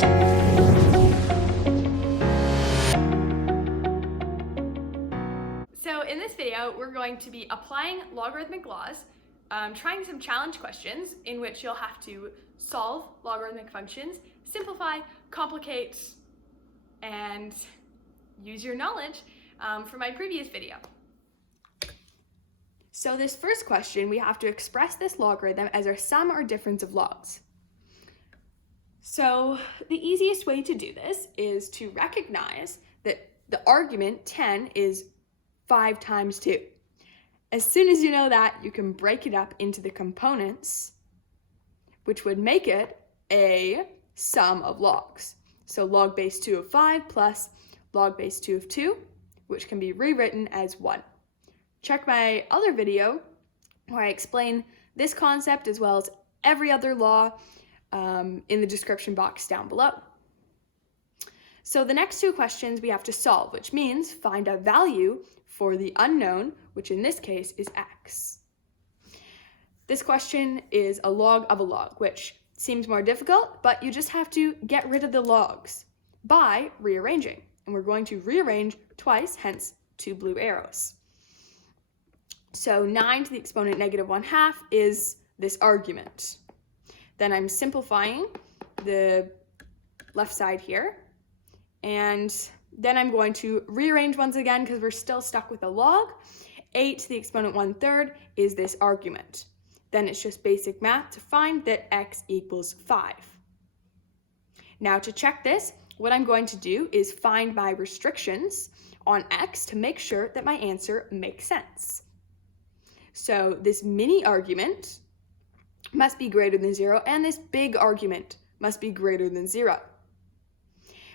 So in this video, we're going to be applying logarithmic laws, trying some challenge questions in which you'll have to solve logarithmic functions, simplify, complicate, and use your knowledge from my previous video. So this first question, we have to express this logarithm as our sum or difference of logs. So the easiest way to do this is to recognize that the argument 10 is 5 times 2. As soon as you know that, you can break it up into the components, which would make it a sum of logs. So log base 2 of 5 plus log base 2 of 2, which can be rewritten as 1. Check my other video where I explain this concept as well as every other law in the description box down below. So the next two questions we have to solve, which means find a value for the unknown, which in this case is x. This question is a log of a log, which seems more difficult, but you just have to get rid of the logs by rearranging. And we're going to rearrange twice, hence 2 blue arrows. So 9 to the exponent negative 1/2 is this argument. Then I'm simplifying the left side here. And then I'm going to rearrange once again because we're still stuck with a log. 8 to the exponent 1/3 is this argument. Then it's just basic math to find that x equals 5. Now to check this, what I'm going to do is find my restrictions on x to make sure that my answer makes sense. So this mini argument must be greater than 0, and this big argument must be greater than 0.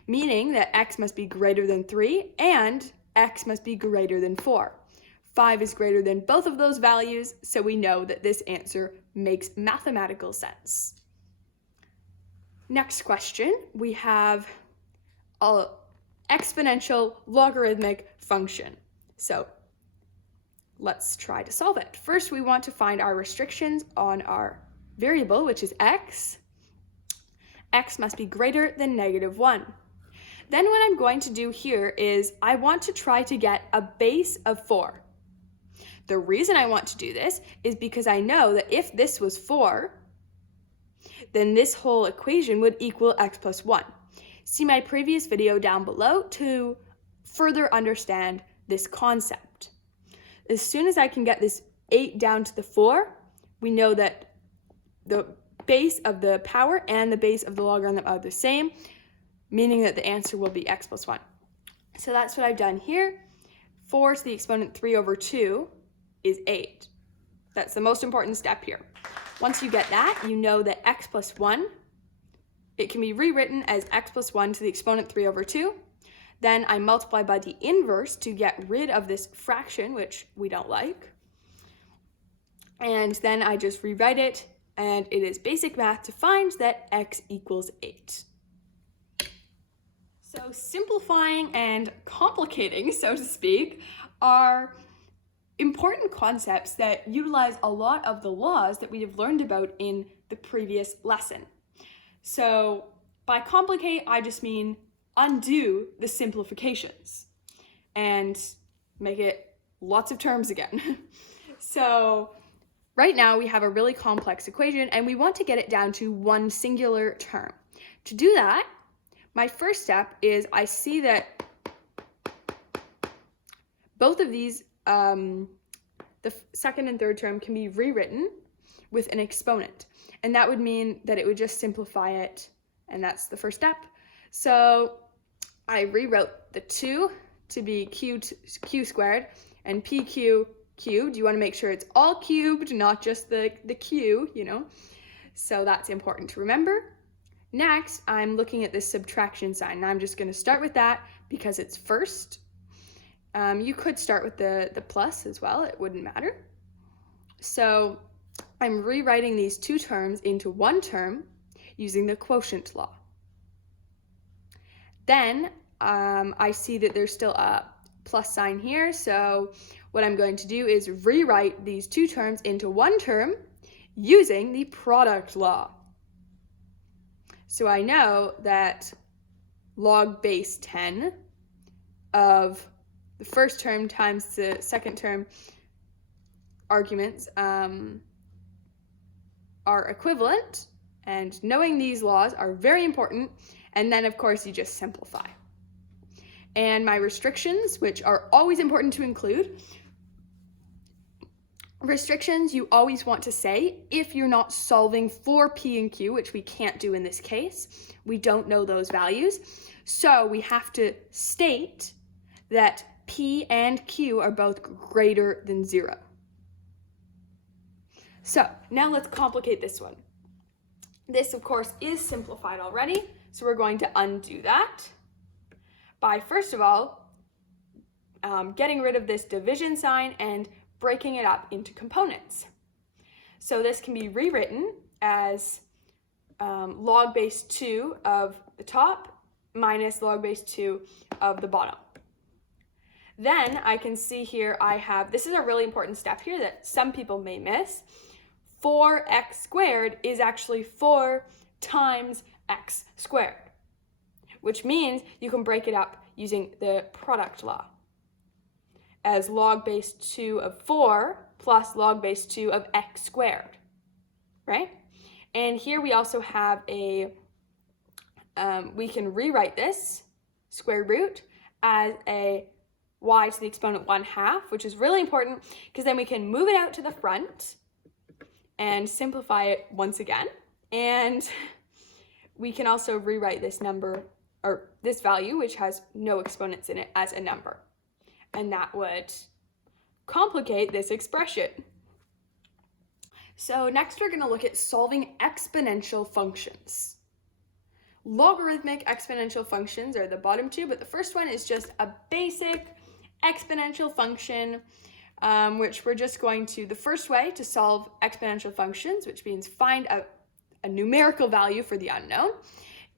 Meaning that x must be greater than 3 and x must be greater than 4. 5 is greater than both of those values, so we know that this answer makes mathematical sense. Next question, we have an exponential logarithmic function. So let's try to solve it. First, we want to find our restrictions on our variable, which is x. X must be greater than negative 1. Then what I'm going to do here is I want to try to get a base of 4. The reason I want to do this is because I know that if this was 4, then this whole equation would equal x plus 1. See my previous video down below to further understand this concept. As soon as I can get this 8 down to the 4, we know that the base of the power and the base of the logarithm are the same, meaning that the answer will be x plus 1. So that's what I've done here. 4 to the exponent 3/2 is 8. That's the most important step here. Once you get that, you know that x plus 1, it can be rewritten as x plus 1 to the exponent 3/2. Then I multiply by the inverse to get rid of this fraction, which we don't like. And then I just rewrite it, and it is basic math to find that x equals 8. So simplifying and complicating, so to speak, are important concepts that utilize a lot of the laws that we have learned about in the previous lesson. So by complicate, I just mean undo the simplifications and make it lots of terms again. So right now we have a really complex equation and we want to get it down to one singular term. To do that, my first step is I see that both of these, the second and third term, can be rewritten with an exponent. And that would mean that it would just simplify it, and that's the first step. So I rewrote the 2 to be q squared and pq cubed. You want to make sure it's all cubed, not just the q, you know. So that's important to remember. Next, I'm looking at this subtraction sign, and I'm just going to start with that because it's first. You could start with the plus as well, it wouldn't matter. So I'm rewriting these two terms into one term using the quotient law. Then I see that there's still a plus sign here, so what I'm going to do is rewrite these two terms into one term using the product law. So I know that log base 10 of the first term times the second term arguments are equivalent, and knowing these laws are very important. And then of course you just simplify. And my restrictions, which are always important to include. Restrictions you always want to say if you're not solving for P and Q, which we can't do in this case. We don't know those values. So we have to state that P and Q are both greater than 0. So now let's complicate this one. This, of course, is simplified already, so we're going to undo that by, first of all, getting rid of this division sign and breaking it up into components. So this can be rewritten as log base 2 of the top minus log base 2 of the bottom. Then I can see here I have, this is a really important step here that some people may miss. 4x squared is actually 4 times x squared, which means you can break it up using the product law as log base 2 of 4 plus log base 2 of x squared, right? And here we also have a, we can rewrite this square root as a y to the exponent 1/2, which is really important because then we can move it out to the front and simplify it once again. And we can also rewrite this number, or this value, which has no exponents in it, as a number. And that would complicate this expression. So next we're going to look at solving exponential functions. Logarithmic exponential functions are the bottom two, but the first one is just a basic exponential function, which we're just going to, the first way to solve exponential functions, which means find a numerical value for the unknown,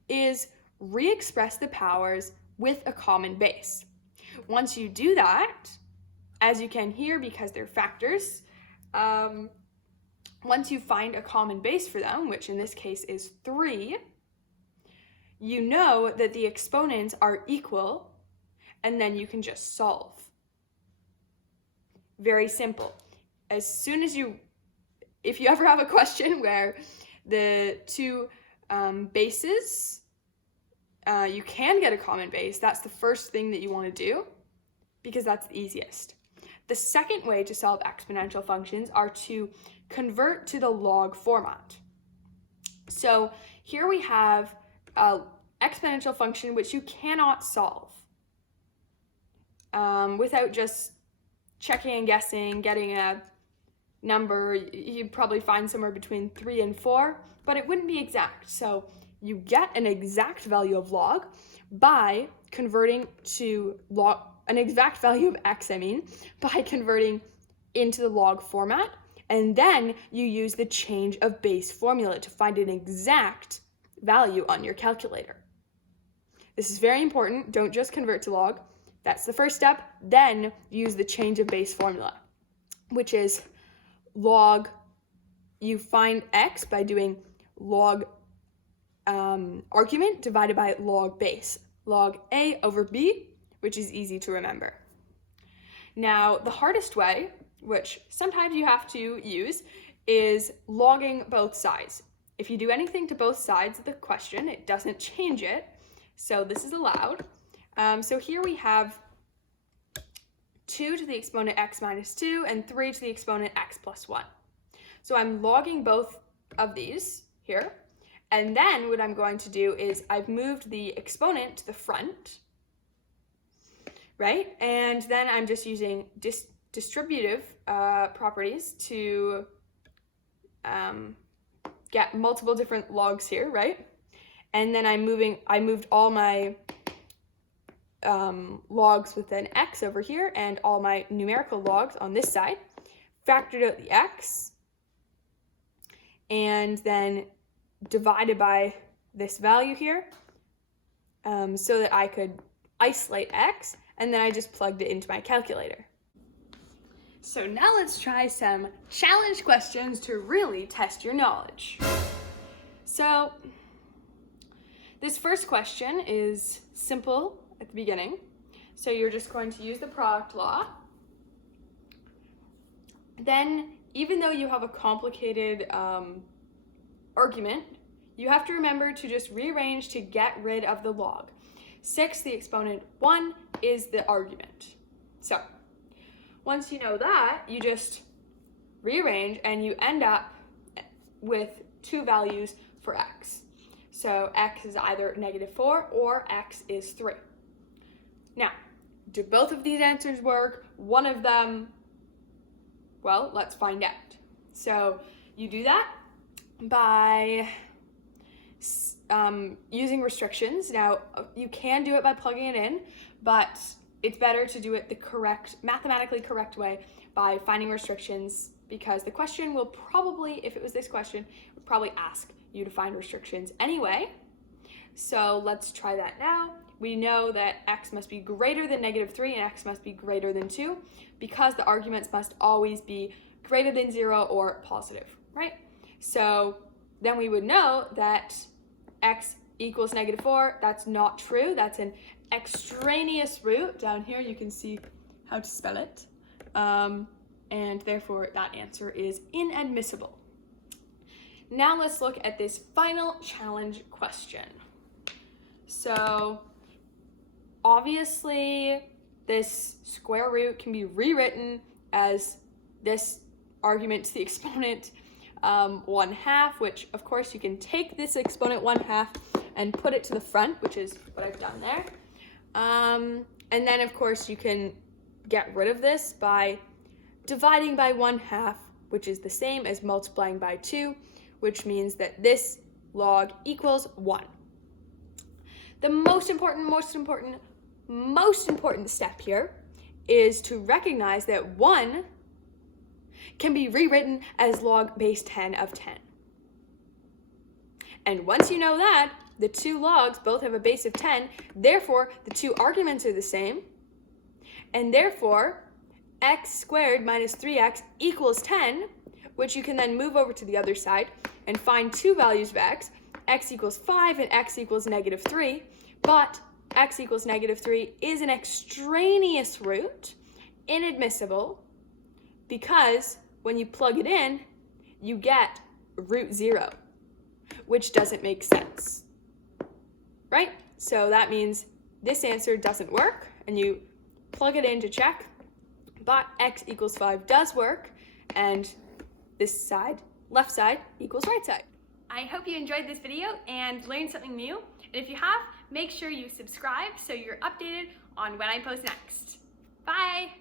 is re-express the powers with a common base. Once you do that, as you can here because they're factors, once you find a common base for them, which in this case is 3, you know that the exponents are equal, and then you can just solve. Very simple. As soon as if you ever have a question where the two bases, you can get a common base, that's the first thing that you want to do because that's the easiest. The second way to solve exponential functions are to convert to the log format. So here we have an exponential function which you cannot solve without just checking and guessing, getting a number. You'd probably find somewhere between 3 and 4, but it wouldn't be exact. So you get an exact value of log by converting to log, an exact value of x, by converting into the log format, and then you use the change of base formula to find an exact value on your calculator. This is very important. Don't just convert to log. That's the first step. Then use the change of base formula, which is log, you find x by doing log argument divided by log base, log a over b, which is easy to remember. Now, the hardest way, which sometimes you have to use, is logging both sides. If you do anything to both sides of the question, it doesn't change it, so this is allowed. So here we have 2 to the exponent x minus 2 and 3 to the exponent x plus 1. So I'm logging both of these here. And then what I'm going to do is I've moved the exponent to the front, right? And then I'm just using distributive properties to get multiple different logs here, right? And then I moved all my logs with an x over here and all my numerical logs on this side, factored out the x, and then divided by this value here so that I could isolate x, and then I just plugged it into my calculator. So now let's try some challenge questions to really test your knowledge. So This first question is simple at the beginning. So you're just going to use the product law. Then, even though you have a complicated argument, you have to remember to just rearrange to get rid of the log. 6, the exponent 1, is the argument. So, once you know that, you just rearrange and you end up with 2 values for x. So x is either -4 or x is 3. Now, do both of these answers work? One of them, well, let's find out. So you do that by using restrictions. Now, you can do it by plugging it in, but it's better to do it the mathematically correct way by finding restrictions, because the question will probably, if it was this question, would probably ask you to find restrictions anyway. So let's try that now. We know that x must be greater than -3 and x must be greater than 2, because the arguments must always be greater than 0 or positive, right? So then we would know that x equals -4. That's not true. That's an extraneous root. Down here you can see how to spell it. And therefore that answer is inadmissible. Now let's look at this final challenge question. So obviously this square root can be rewritten as this argument to the exponent 1/2, which of course you can take this exponent 1/2 and put it to the front, which is what I've done there. And then of course you can get rid of this by dividing by 1/2, which is the same as multiplying by 2, which means that this log equals 1. The most important step here is to recognize that 1 can be rewritten as log base 10 of 10. And once you know that, the 2 logs both have a base of 10, therefore the 2 arguments are the same, and therefore x squared minus 3x equals 10, which you can then move over to the other side and find 2 values of x equals 5 and x equals -3, but x equals -3 is an extraneous root, inadmissible, because when you plug it in, you get root 0, which doesn't make sense, right? So that means this answer doesn't work, and you plug it in to check, but x equals 5 does work, and this side, left side, equals right side. I hope you enjoyed this video and learned something new. And if you have, make sure you subscribe so you're updated on when I post next. Bye!